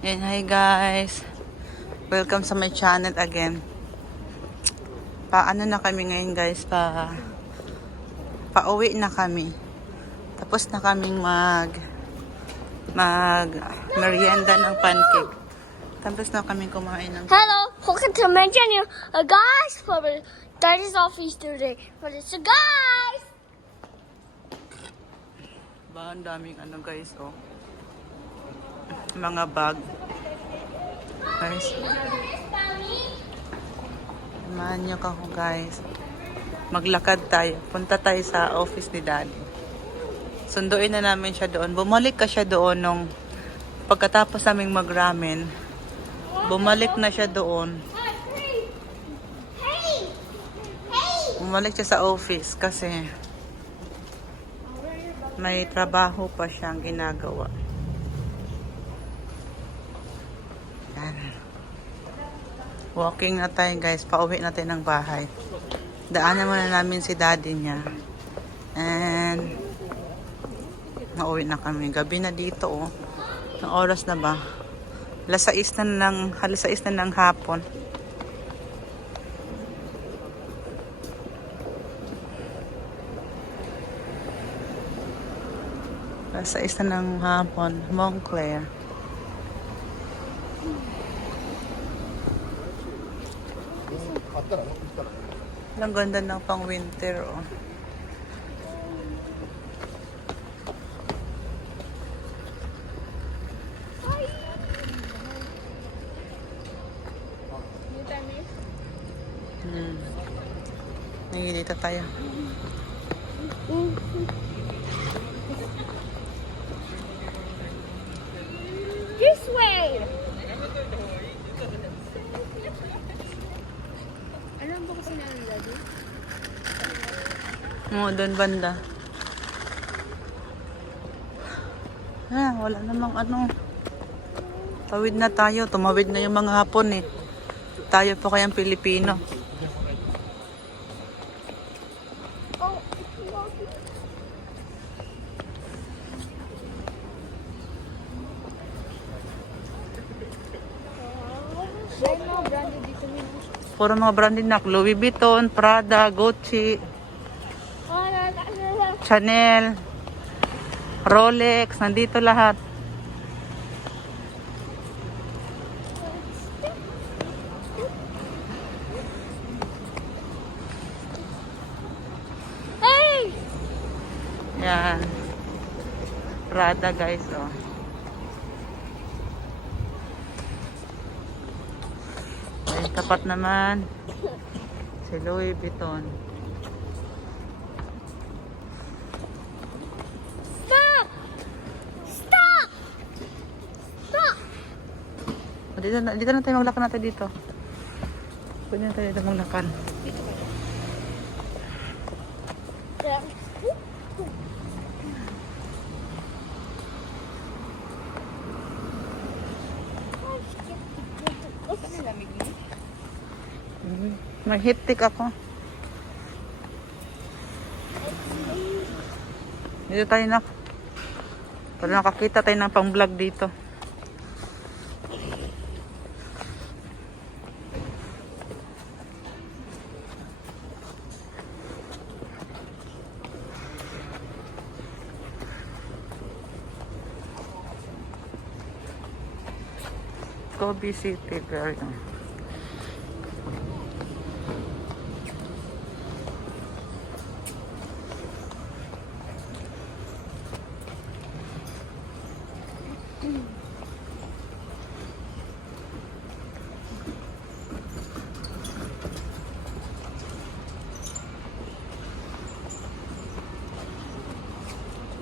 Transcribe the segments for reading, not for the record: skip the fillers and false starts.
And hi guys, welcome sa my channel again. Paano na kami ngayon guys, pauwi na kami. Tapos na kaming mag merienda ng pancake. Tapos na kaming kumain ng... Hello, welcome to my channel. Guys, for the 30th office today. So guys! Ba, ang daming ano guys, oh. Mga bag. Guys. Samahan niyo ako guys. Maglakad tayo. Punta tayo sa office ni Daddy. Sunduin na namin siya doon. Bumalik ka siya doon nung pagkatapos naming mag-ramen. Bumalik na siya doon. Bumalik siya sa office kasi may trabaho pa siyang ginagawa. Yan. Walking na tayo guys. Pauwi natin ng bahay. Daanan muna namin si Daddy niya. And mauwi na kami. Gabi na dito oh. Ang oras na ba? Halos 6 na ng hapon. Alas 6 na ng hapon. Montclair. Ang ganda ng pang winter oh. Dito tayo. This way! Alam ba kasi na ano, Daddy? Oo, doon banda. Wala namang ano. Tawid na tayo. Tumawid na yung mga Hapon eh. Tayo po kayang Pilipino. Puro mga branded na. Louis Vuitton, Prada, Gucci, Chanel, Rolex. Nandito lahat. Hey! Yan. Prada guys, oh. Ay, tapat naman si Louis Vuitton. Stop! Stop! Stop! Dito na tayo maglakad natin dito. Pwede na tayo dito maglakad. May hiptik ako. Dito tayo na. Para nakakita tayo ng pang-vlog dito. Kobe City, very nice.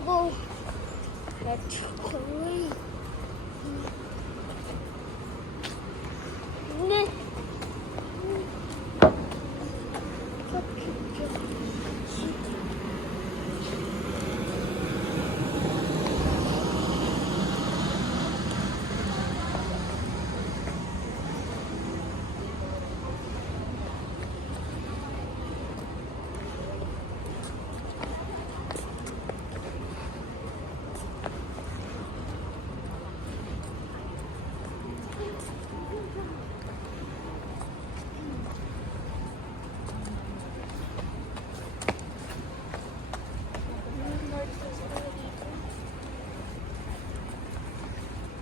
Whoa. That's cool.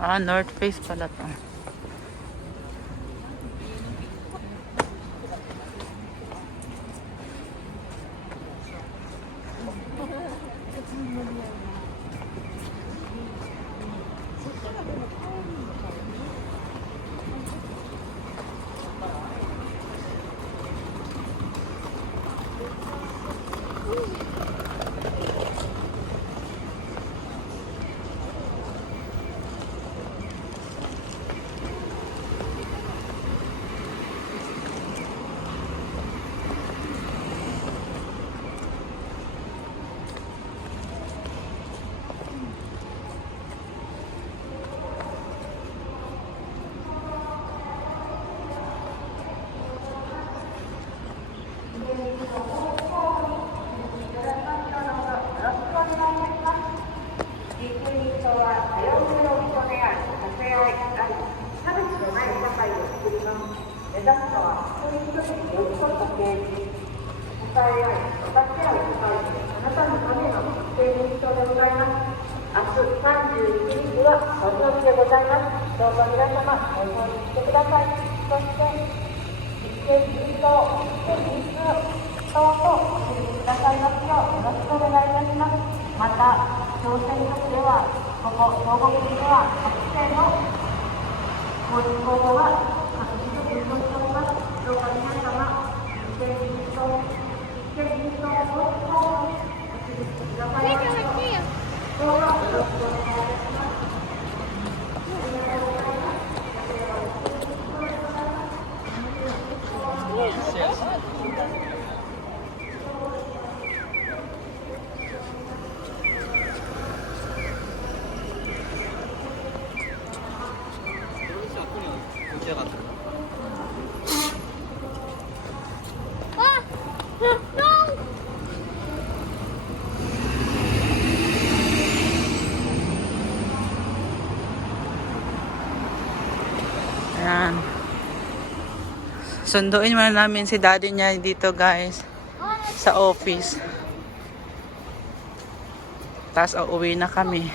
Ah, North Face pala to. Ayan. Sunduin muna namin si daddy niya dito guys. Sa office. Tapos uuwi na kami.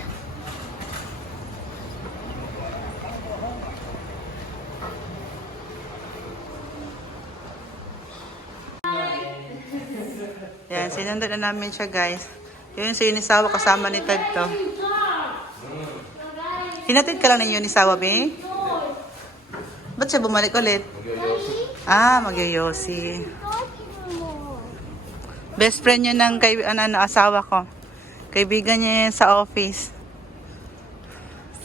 Yan, sinunod na namin siya guys. Yun si Unisawa kasama ni Tad to. Hinatid ka lang ni Unisawa, be? Ba't siya bumalik ulit? Ah, magyoyosi. Best friend yun ng asawa ko. Kaibigan niya yan sa office.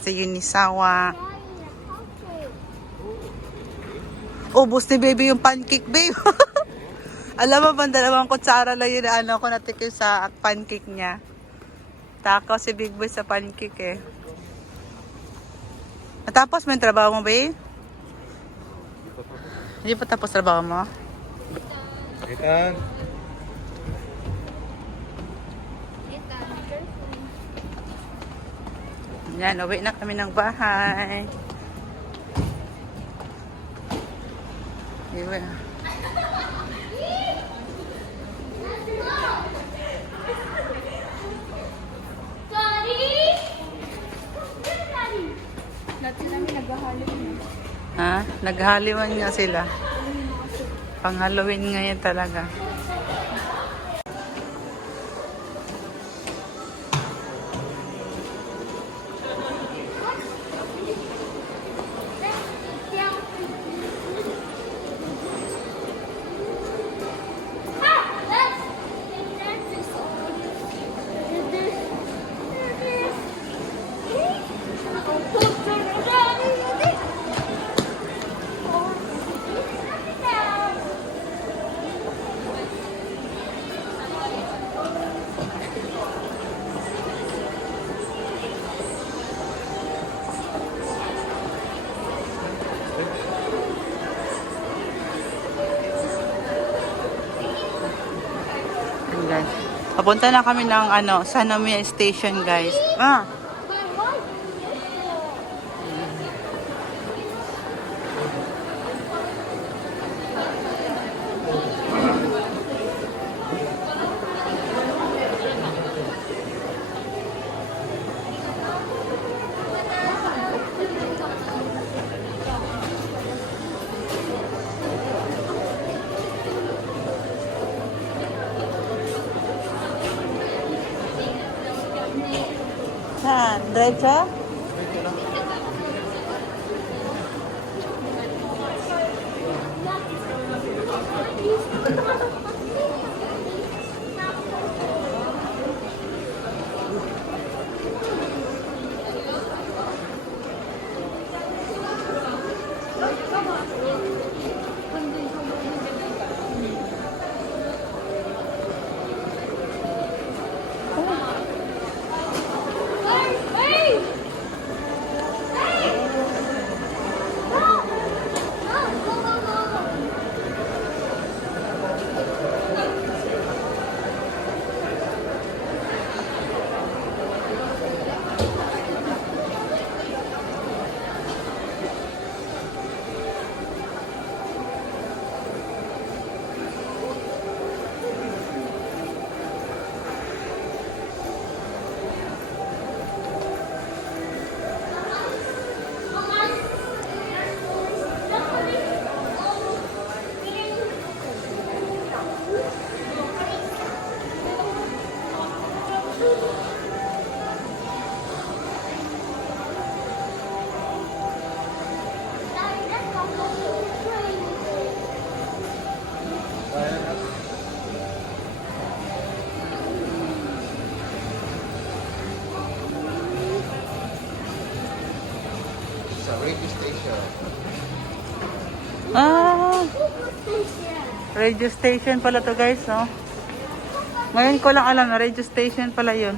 Si Unisawa. Ubus ni baby yung pancake, babe. Alam mo ba, 2 kutsara lang yun ko natikim sa pancake niya. Takaw si Big Boy sa pancake eh. Natapos mo yung trabaho mo, babe? Hindi pa tapos trabaho mo? Itan. Yan, uwi na kami ng bahay. Diba? Ha? Naghaliwan nga sila. Pang Halloween ngayon talaga. Guys. Papunta na kami ng Sanomia Station, guys. Ah. Diretso? Sa radio station. Ah, radio station pala to guys, no? Ngayon ko lang alam na radio station pala yun.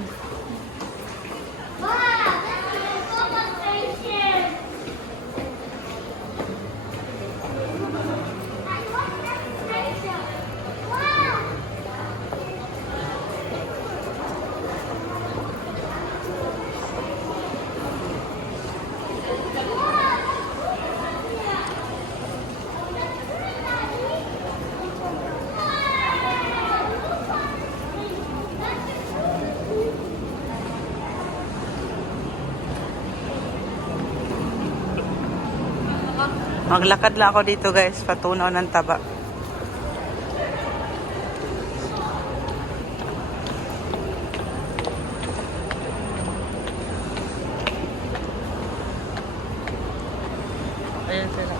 Maglakad lang ako dito guys, patunaw ng taba. Ayan sila.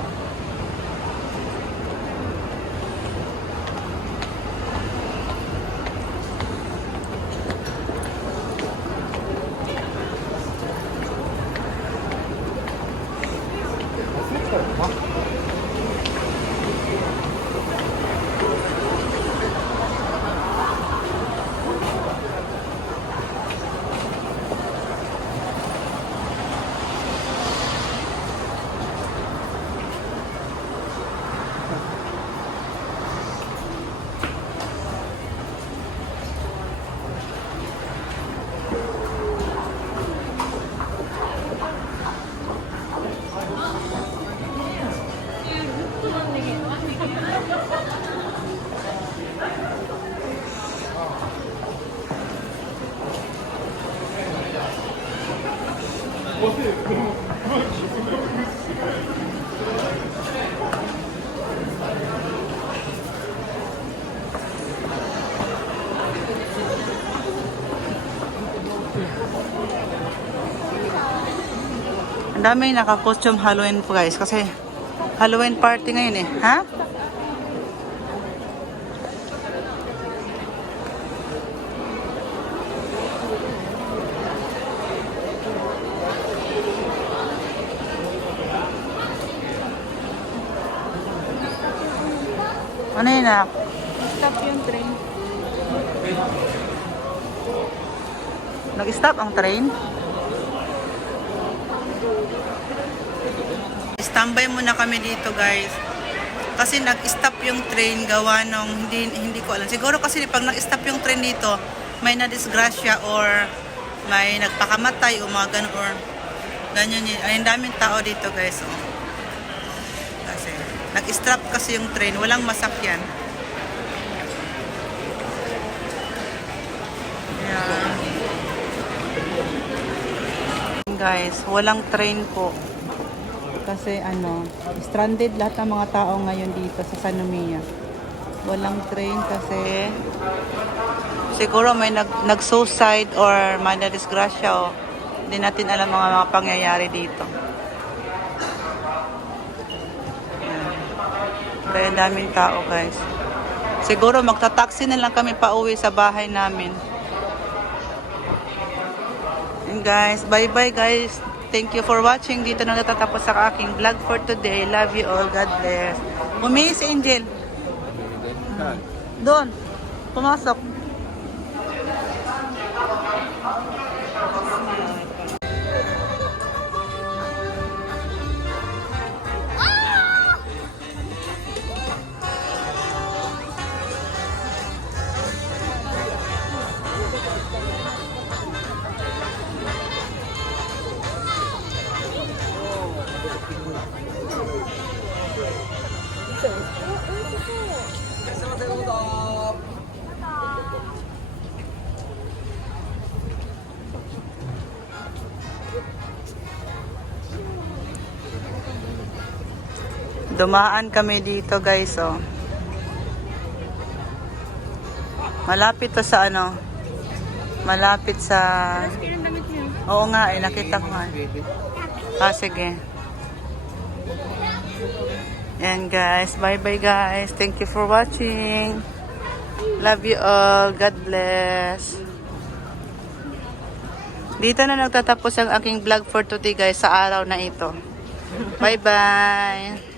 Ang daming naka-costume Halloween po guys kasi Halloween party ngayon eh. Ha? Ano yun ah? Stop yung train. Nag-stop ang train? Standby muna kami dito guys. Kasi nag-stop yung train gawa nung hindi ko alam. Siguro kasi pag nag-stop yung train dito, may nadisgrasya or may nagpakamatay o mga ganun or ganyan yun. Ay, ang daming tao dito guys. Oh. Kasi nag-stop kasi yung train. Walang masakyan. Yeah. Guys, walang train po. Kasi stranded lahat ng mga tao ngayon dito sa San Mia. Walang train kasi siguro may nag-suicide or may nadisgrasya o Di natin alam mga pangyayari dito. Ayan. Kaya ang daming tao, guys. Siguro magta-taxi na lang kami pauwi sa bahay namin. And guys, bye-bye guys. Thank you for watching. Dito na natatapos sa aking vlog for today. Love you all. God bless. Bumili si Angel. Doon. Pumasok. Dumaan kami dito guys, oh. Malapit to sa ano? Malapit sa... Oo nga eh, nakita ko nga. Ah, sige. Yan guys, bye bye guys. Thank you for watching. Love you all. God bless. Dito na nagtatapos ang aking vlog for today guys sa araw na ito. Bye bye.